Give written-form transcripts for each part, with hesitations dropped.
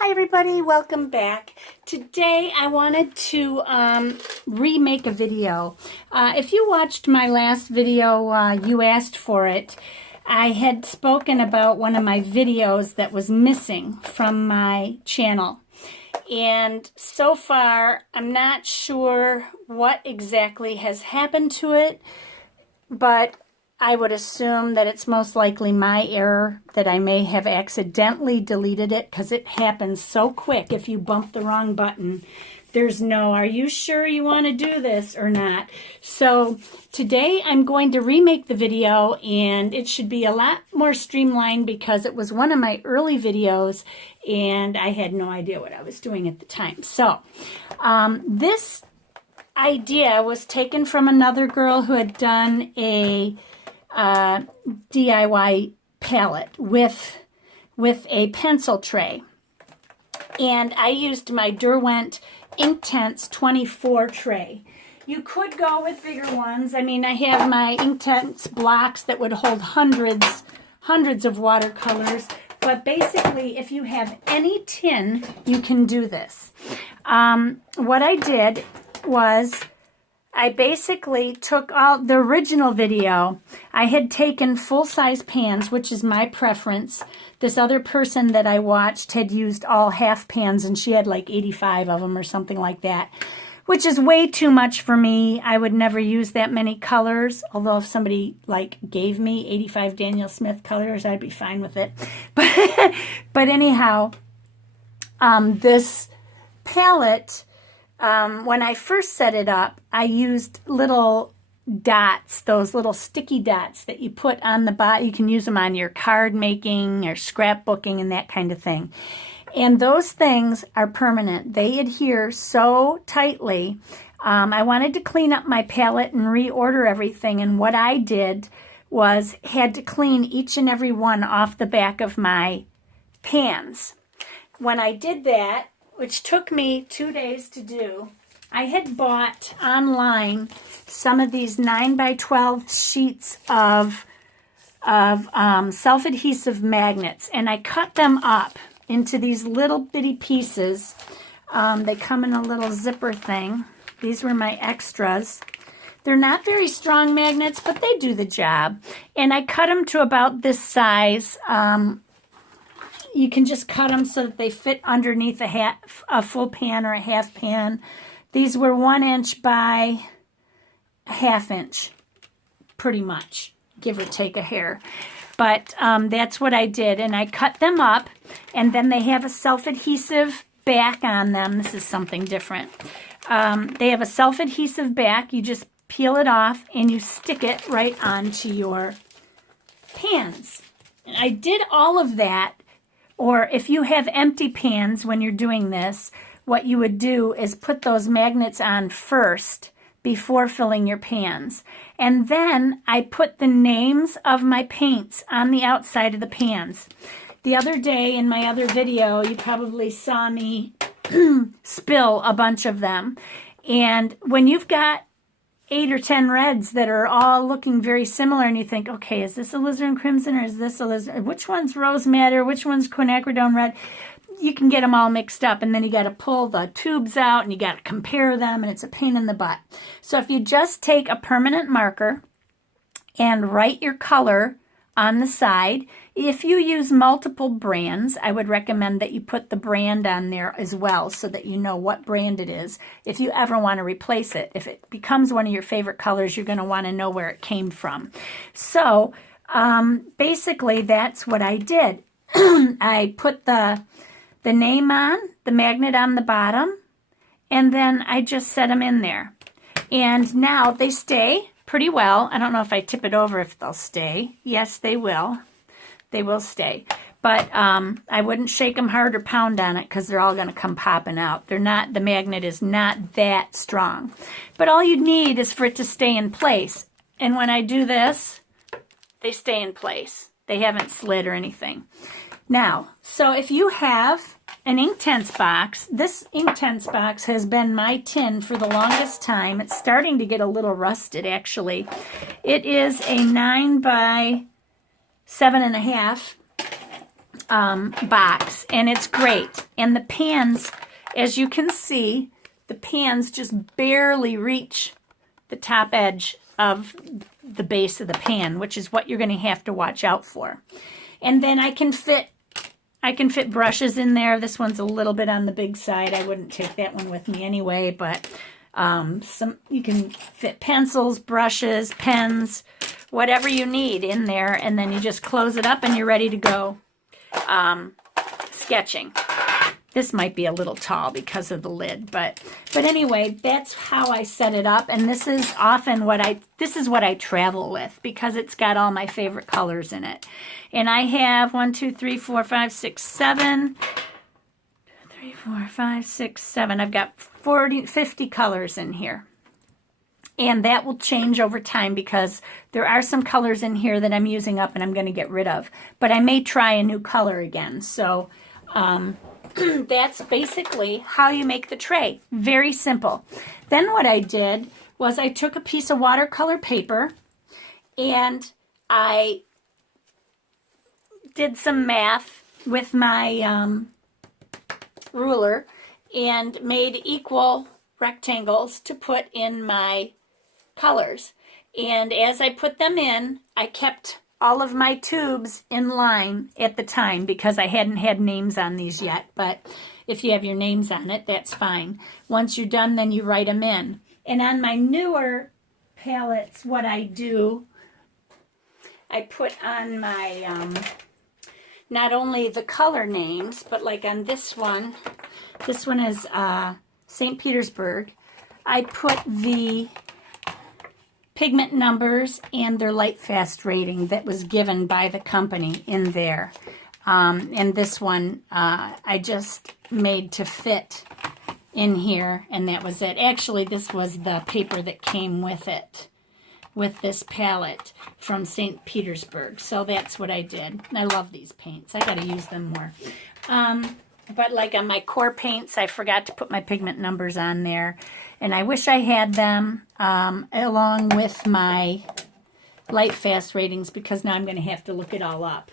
Hi everybody, welcome back. Today I wanted to remake a video. If you watched my last video, you asked for it. I had spoken about one of my videos that was missing from my channel. And so far, I'm not sure what exactly has happened to it, but I would assume that it's most likely my error, that I may have accidentally deleted it, because it happens so quick if you bump the wrong button. There's no, are you sure you want to do this or not? So today I'm going to remake the video, and it should be a lot more streamlined because it was one of my early videos and I had no idea what I was doing at the time. So this idea was taken from another girl who had done a DIY palette with a pencil tray, and I used my Derwent Inktense 24 tray. You could go with bigger ones. I mean, I have my Inktense blocks that would hold hundreds of watercolors, but basically if you have any tin, you can do this. What I did was I basically took all the original video. I had taken full-size pans, which is my preference. This other person that I watched had used all half pans, and she had like 85 of them or something like that, which is way too much for me. I would never use that many colors, although if somebody like gave me 85 Daniel Smith colors, I'd be fine with it. But anyhow, this palette, when I first set it up, I used little dots, those little sticky dots that you put on the bottom. You can use them on your card making or scrapbooking and that kind of thing. And those things are permanent. They adhere so tightly. I wanted to clean up my palette and reorder everything. And what I did was had to clean each and every one off the back of my pans. When I did that, which took me 2 days to do, I had bought online some of these 9x12 sheets of self-adhesive magnets, and I cut them up into these little bitty pieces. They come in a little zipper thing. These were my extras. They're not very strong magnets, but they do the job. And I cut them to about this size. You can just cut them so that they fit underneath a full pan or a half pan. These were 1 inch by a ½ inch, pretty much, give or take a hair. But that's what I did, and I cut them up, and then they have a self-adhesive back on them. This is something different. They have a self-adhesive back. You just peel it off, and you stick it right onto your pans. And I did all of that. Or if you have empty pans when you're doing this, what you would do is put those magnets on first before filling your pans. And then I put the names of my paints on the outside of the pans. The other day in my other video, you probably saw me spill a bunch of them. And when you've got 8 or 10 reds that are all looking very similar, and you think, okay, is this alizarin crimson or is this alizarin? Which one's rose madder? Which one's quinacridone red? You can get them all mixed up, and then you got to pull the tubes out and you got to compare them, and it's a pain in the butt. So if you just take a permanent marker and write your color on the side, if you use multiple brands, I would recommend that you put the brand on there as well so that you know what brand it is if you ever want to replace it. If it becomes one of your favorite colors, you're going to want to know where it came from. So basically that's what I did. I put the name on, the magnet on the bottom, and then I just set them in there. And now they stay pretty well. I don't know if I tip it over if they'll stay. Yes, they will. They will stay. But I wouldn't shake them hard or pound on it because they're all going to come popping out. They're not, the magnet is not that strong. But all you need is for it to stay in place. And when I do this, they stay in place. They haven't slid or anything. Now, so if you have an Inktense box, this Inktense box has been my tin for the longest time. It's starting to get a little rusted, actually. It is a 9 by 7.5, box, and it's great. And the pans, as you can see, the pans just barely reach the top edge of the base of the pan, which is what you're going to have to watch out for. And then I can fit brushes in there. This one's a little bit on the big side. I wouldn't take that one with me anyway, but you can fit pencils, brushes, pens, whatever you need in there, and then you just close it up and you're ready to go sketching. This might be a little tall because of the lid, but anyway, that's how I set it up, and this is often what I travel with because it's got all my favorite colors in it. And I have 1, 2, 3, 4, 5, 6, 7. 3, 4, 5, 6, 7. I've got 50 colors in here. And that will change over time because there are some colors in here that I'm using up and I'm going to get rid of. But I may try a new color again. So that's basically how you make the tray. Very simple. Then what I did was I took a piece of watercolor paper and I did some math with my ruler and made equal rectangles to put in my colors. And as I put them in, I kept all of my tubes in line at the time because I hadn't had names on these yet, but if you have your names on it, that's fine. Once you're done, then you write them in. And on my newer palettes, what I do, I put on my not only the color names, but like on this one is St. Petersburg. I put the pigment numbers and their light fast rating that was given by the company in there. And this one I just made to fit in here, and that was it. Actually, this was the paper that came with it, with this palette from St. Petersburg. So that's what I did. I love these paints. I got to use them more. But like on my core paints, I forgot to put my pigment numbers on there. And I wish I had them along with my light fast ratings because now I'm going to have to look it all up.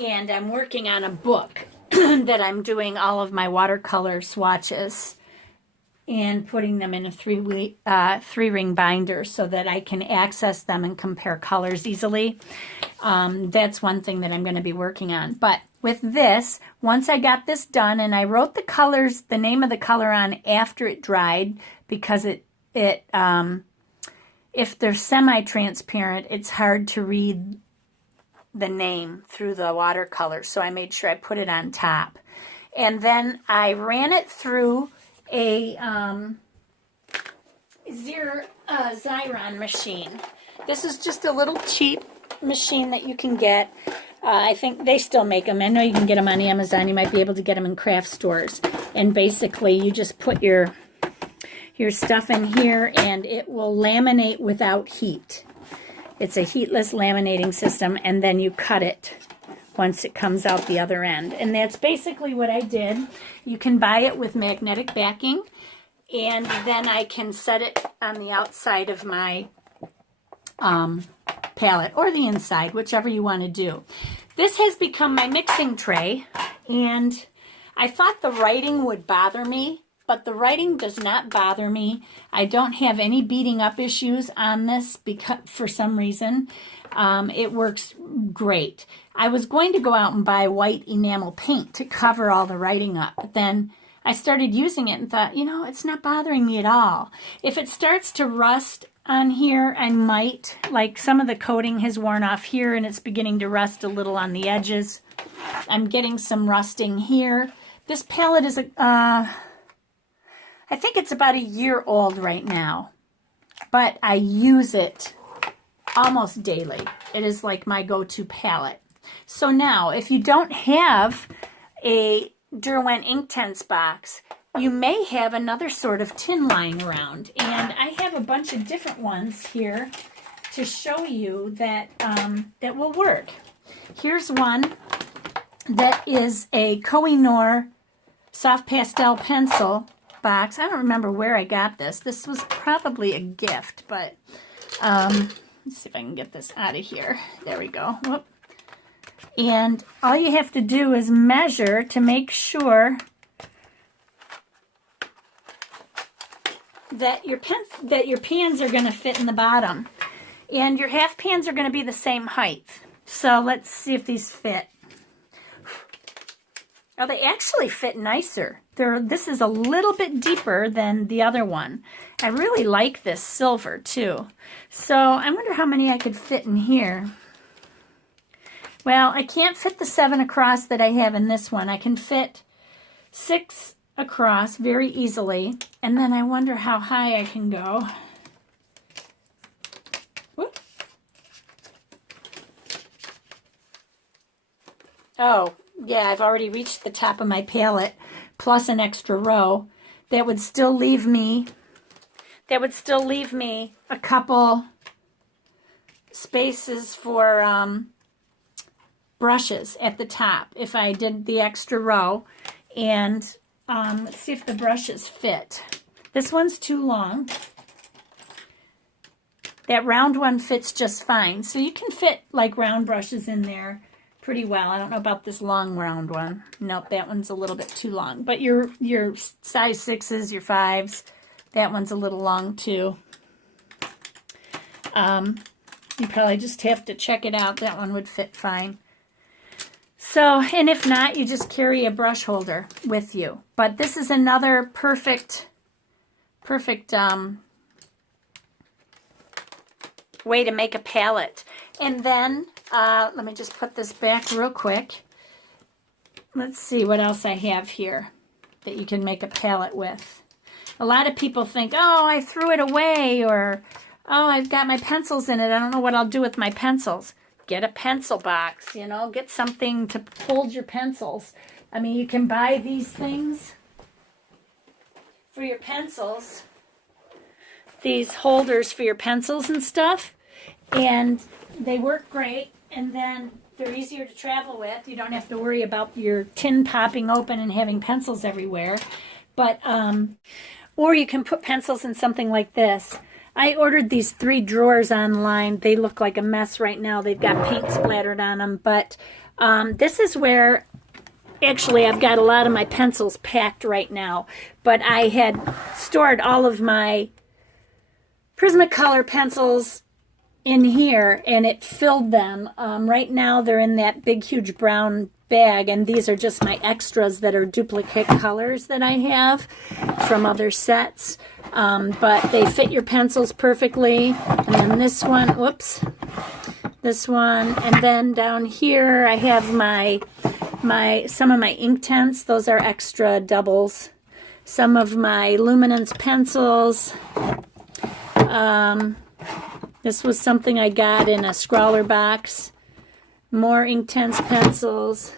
And I'm working on a book that I'm doing all of my watercolor swatches and putting them in a three-ring binder so that I can access them and compare colors easily. That's one thing that I'm going to be working on. But with this, once I got this done, and I wrote the colors, the name of the color on after it dried, because if they're semi-transparent, it's hard to read the name through the watercolor. So I made sure I put it on top. And then I ran it through a Xyron machine. This is just a little cheap machine that you can get. I think they still make them. I know you can get them on Amazon. You might be able to get them in craft stores. And basically, you just put your stuff in here, and it will laminate without heat. It's a heatless laminating system, and then you cut it once it comes out the other end. And that's basically what I did. You can buy it with magnetic backing, and then I can set it on the outside of my palette, or the inside, whichever you want to do. This has become my mixing tray, and I thought the writing would bother me, but the writing does not bother me. I don't have any beating up issues on this because for some reason. It works great. I was going to go out and buy white enamel paint to cover all the writing up, but then I started using it and thought, you know, it's not bothering me at all. If it starts to rust on here, I might, like some of the coating has worn off here and it's beginning to rust a little on the edges. I'm getting some rusting here. This palette is, I think it's about a year old right now, but I use it almost daily. It is like my go-to palette. So now, if you don't have a Derwent Inktense box, you may have another sort of tin lying around. And I have a bunch of different ones here to show you that, that will work. Here's one that is a Koh-i-Noor soft pastel pencil box. I don't remember where I got this. This was probably a gift, but let's see if I can get this out of here. There we go. Whoop. And all you have to do is measure to make sure that your pans are going to fit in the bottom. And your half pans are going to be the same height. So let's see if these fit. Oh, they actually fit nicer. This is a little bit deeper than the other one. I really like this silver too. So I wonder how many I could fit in here. Well, I can't fit the 7 across that I have in this one. I can fit 6 across very easily. And then I wonder how high I can go. Whoop. Oh, yeah, I've already reached the top of my palette, plus an extra row. That would still leave me a couple spaces for brushes at the top if I did the extra row. And let's see if the brushes fit. This one's too long. That round one fits just fine. So you can fit like round brushes in there pretty well. I don't know about this long round one. Nope, that one's a little bit too long. But your size 6s, your 5s, that one's a little long too. You probably just have to check it out. That one would fit fine. So, and if not, you just carry a brush holder with you. But this is another perfect way to make a palette. And then, let me just put this back real quick. Let's see what else I have here that you can make a palette with. A lot of people think, oh, I threw it away, or, oh, I've got my pencils in it. I don't know what I'll do with my pencils. Get a pencil box, you know, get something to hold your pencils. I mean, you can buy these things for your pencils, these holders for your pencils and stuff, and they work great, and then they're easier to travel with. You don't have to worry about your tin popping open and having pencils everywhere. But, or you can put pencils in something like this. I ordered these 3 drawers online. They look like a mess right now. They've got paint splattered on them. But this is where, actually, I've got a lot of my pencils packed right now. But I had stored all of my Prismacolor pencils in here, and it filled them. Right now, they're in that big, huge brown bag, and these are just my extras that are duplicate colors that I have from other sets. But they fit your pencils perfectly. And then this one, whoops, this one, and then down here I have some of my Inktense. Those are extra doubles. Some of my Luminance pencils. This was something I got in a Scrawler box. More Inktense pencils.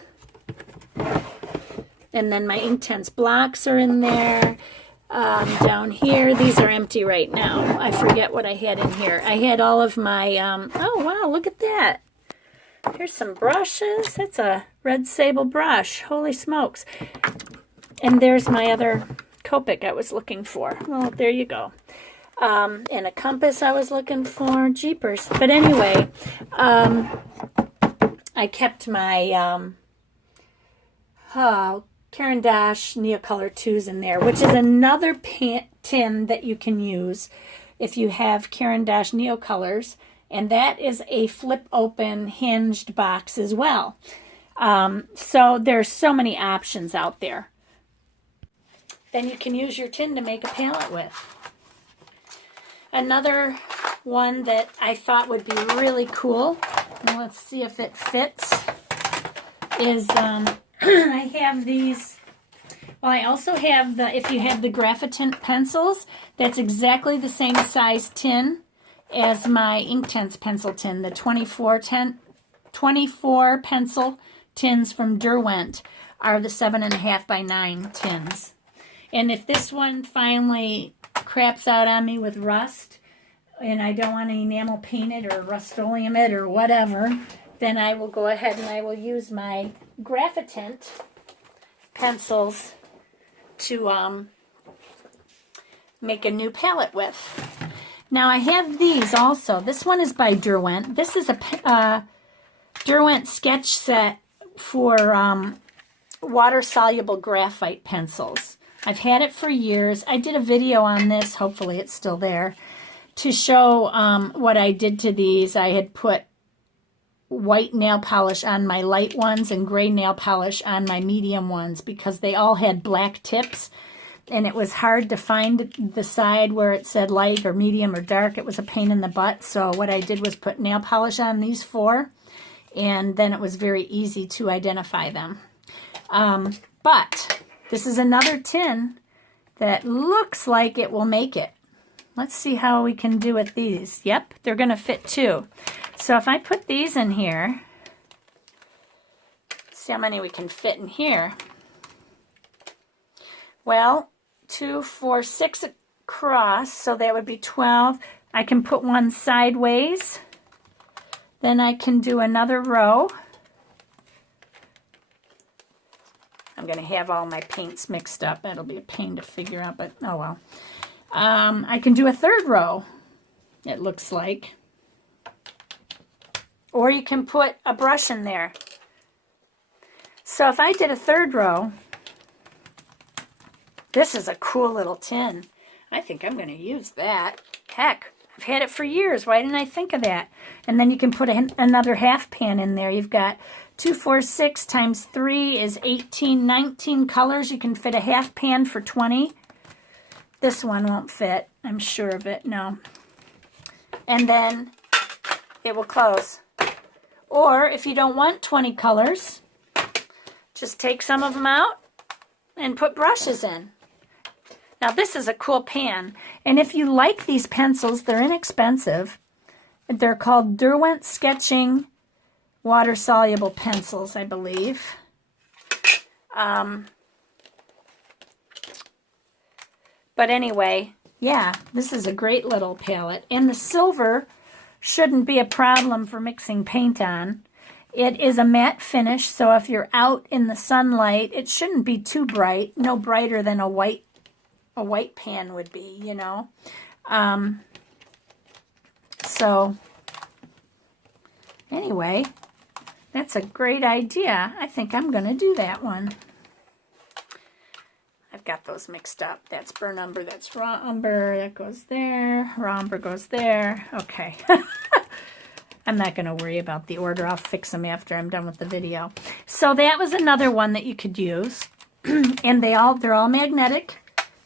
And then my Inktense blocks are in there. Down here, these are empty right now. I forget what I had in here. I had all of my, oh wow, look at that. Here's some brushes. That's a red sable brush. Holy smokes. And there's my other Copic I was looking for. Well, there you go. And a compass I was looking for. Jeepers. But anyway, I kept my Caran d'Ache Neocolor 2s in there, which is another tin that you can use if you have Caran d'Ache Neocolors, and that is a flip open hinged box as well. So there's so many options out there. Then you can use your tin to make a palette with. Another one that I thought would be really cool, and let's see if it fits, is I have these. Well, I also have if you have the Graphitint pencils, that's exactly the same size tin as my Inktense pencil tin. The 24 pencil tins from Derwent are the 7.5 by 9 tins. And if this one finally craps out on me with rust, and I don't want to enamel paint it or Rust-Oleum it or whatever, then I will go ahead and I will use my Graphitint pencils to make a new palette with. Now I have these also. This one is by Derwent. This is a Derwent sketch set for water-soluble graphite pencils. I've had it for years. I did a video on this, hopefully it's still there, to show what I did to these. I had put white nail polish on my light ones and gray nail polish on my medium ones because they all had black tips, and it was hard to find the side where it said light or medium or dark. It was a pain in the butt. So what I did was put nail polish on these 4, and then it was very easy to identify them. But this is another tin that looks like it will make it. Let's see how we can do with these. Yep, they're going to fit too. So if I put these in here, see how many we can fit in here. Well, 2, 4, 6 across, so that would be 12. I can put one sideways. Then I can do another row. I'm going to have all my paints mixed up. That'll be a pain to figure out, but oh well. I can do a 3rd row, it looks like. Or you can put a brush in there. So if I did a 3rd row, this is a cool little tin. I think I'm going to use that. Heck, I've had it for years. Why didn't I think of that? And then you can put another half pan in there. You've got 2, 4, 6 times 3 is 18, 19 colors. You can fit a half pan for 20. This one won't fit. I'm sure of it. No. And then it will close. Or if you don't want 20 colors, just take some of them out and put brushes in. Now this is a cool pan. And if you like these pencils, they're inexpensive. They're called Derwent Sketching water-soluble pencils, I believe. But anyway, yeah, this is a great little palette. And the silver shouldn't be a problem for mixing paint on. It is a matte finish, so if you're out in the sunlight, it shouldn't be too bright. No brighter than a white pan would be, you know. So anyway, that's a great idea. I think I'm going to do that one. I've got those mixed up. That's burnt umber, that's raw umber, that goes there, raw umber goes there. Okay. I'm not going to worry about the order. I'll fix them after I'm done with the video. So that was another one that you could use. And they're all magnetic.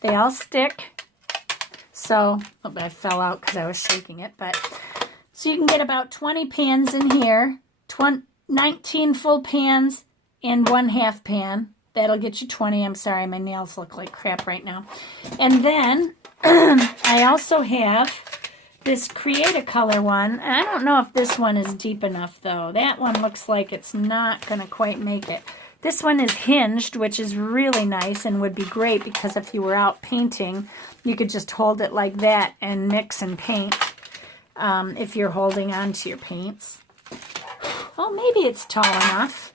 They all stick. So, oh, I fell out because I was shaking it. But so you can get about 20 pans in here, 19 full pans and 1 half pan. That'll get you 20. I'm sorry, my nails look like crap right now. And then I also have this Create a Color one. I don't know if this one is deep enough though. That one looks like it's not going to quite make it. This one is hinged, which is really nice and would be great because if you were out painting, you could just hold it like that and mix and paint if you're holding on to your paints. Oh, maybe it's tall enough.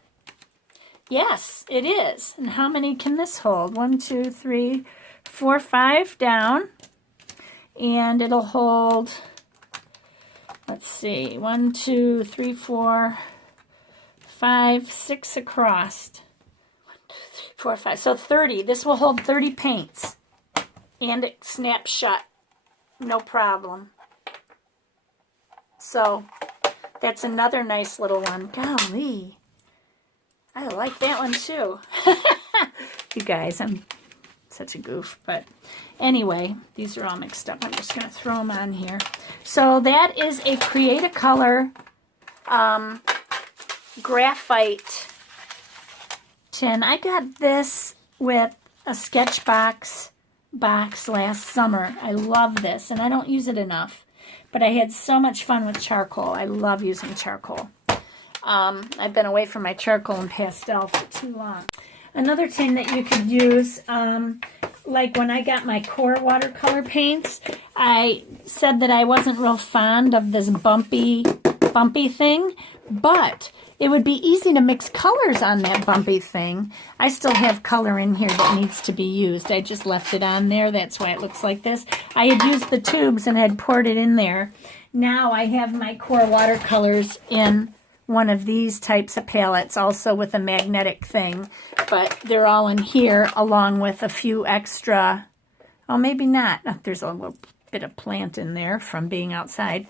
Yes, it is. And how many can this hold? 1, 2, 3, 4, 5 down. And it'll hold, let's see, 1, 2, 3, 4, 5, 6 across. 1, 2, 3, 4, 5. So 30. This will hold 30 paints. And it snaps shut. No problem. So that's another nice little one. Golly. I like that one too. You guys, I'm such a goof. But anyway, these are all mixed up. I'm just going to throw them on here. So that is a Create a Color graphite tin. I got this with a Sketchbox box last summer. I love this, and I don't use it enough. But I had so much fun with charcoal. I love using charcoal. I've been away from my charcoal and pastel for too long. Another tin that you could use, like when I got my core watercolor paints, I said that I wasn't real fond of this bumpy thing, but it would be easy to mix colors on that bumpy thing. I still have color in here that needs to be used. I just left it on there. That's why it looks like this. I had used the tubes and had poured it in there. Now I have my core watercolors in one of these types of palettes, also with a magnetic thing. But they're all in here, along with a few extra, oh, maybe not. Oh, there's a little bit of plant in there from being outside.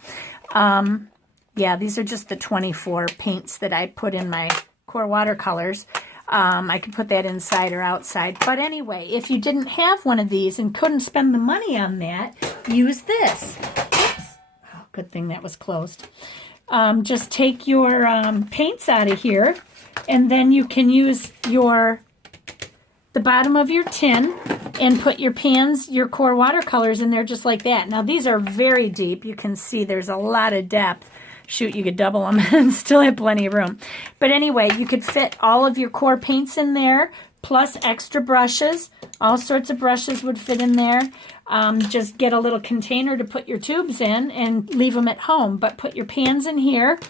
Yeah, these are just the 24 paints that I put in my core watercolors. I could put that inside or outside. But anyway, if you didn't have one of these and couldn't spend the money on that, use this. Oops. Oh, good thing that was closed. Just take your paints out of here, and then you can use the bottom of your tin and put your pans, your core watercolors in there just like that. Now, these are very deep. You can see there's a lot of depth. Shoot, you could double them and still have plenty of room. But anyway, you could fit all of your core paints in there, plus extra brushes. All sorts of brushes would fit in there. Just get a little container to put your tubes in and leave them at home. But put your pans in here,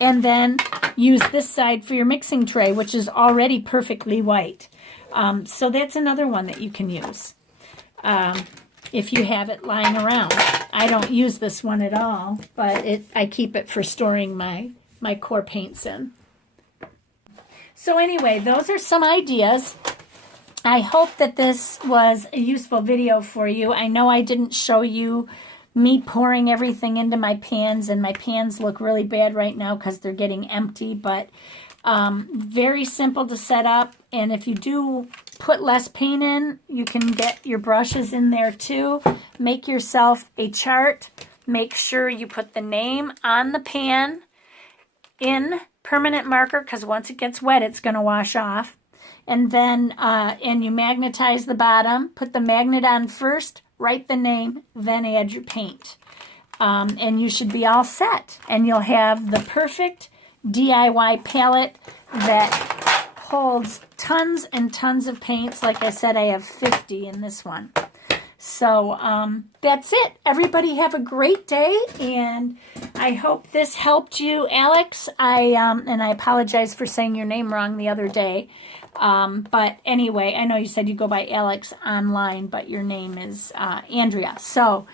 and then use this side for your mixing tray, which is already perfectly white. So that's another one that you can use if you have it lying around. I don't use this one at all, but I keep it for storing my core paints in. So anyway, those are some ideas. I hope that this was a useful video for you. I know I didn't show you me pouring everything into my pans, and my pans look really bad right now because they're getting empty, but very simple to set up. And if you do put less paint in, you can get your brushes in there too. Make yourself a chart. Make sure you put the name on the pan in permanent marker, because once it gets wet, it's going to wash off. And then and you magnetize the bottom. Put the magnet on first, write the name, then add your paint. And you should be all set. And you'll have the perfect DIY palette that holds tons and tons of paints. Like I said, I have 50 in this one. So that's it. Everybody have a great day, and I hope this helped you, Alex. And I apologize for saying your name wrong the other day. But anyway, I know you said you go by Alex online, but your name is Andrea. So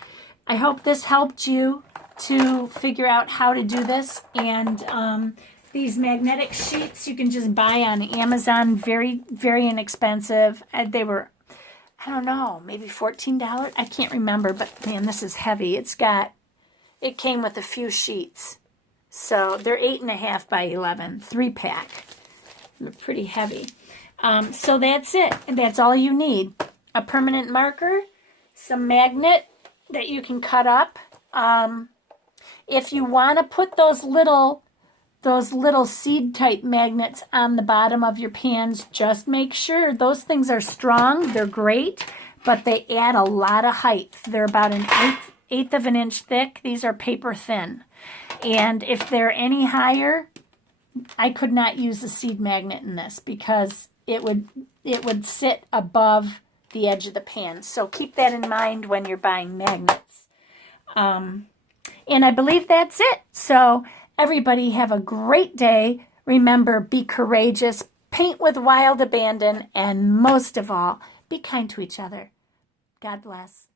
I hope this helped you to figure out how to do this. And these magnetic sheets you can just buy on Amazon, very, very inexpensive. They were, I don't know, maybe $14. I can't remember, but man, this is heavy. It came with a few sheets. So they're 8.5 by 11, 3-pack. They're pretty heavy. So that's it. That's all you need. A permanent marker, some magnet that you can cut up. If you want to put those little seed type magnets on the bottom of your pans, just make sure those things are strong. They're great, but they add a lot of height. They're about an eighth of an inch thick. These are paper thin. And if they're any higher, I could not use a seed magnet in this because it would sit above the edge of the pan. So keep that in mind when you're buying magnets. And I believe that's it. So everybody have a great day. Remember, be courageous, paint with wild abandon, and most of all, be kind to each other. God bless.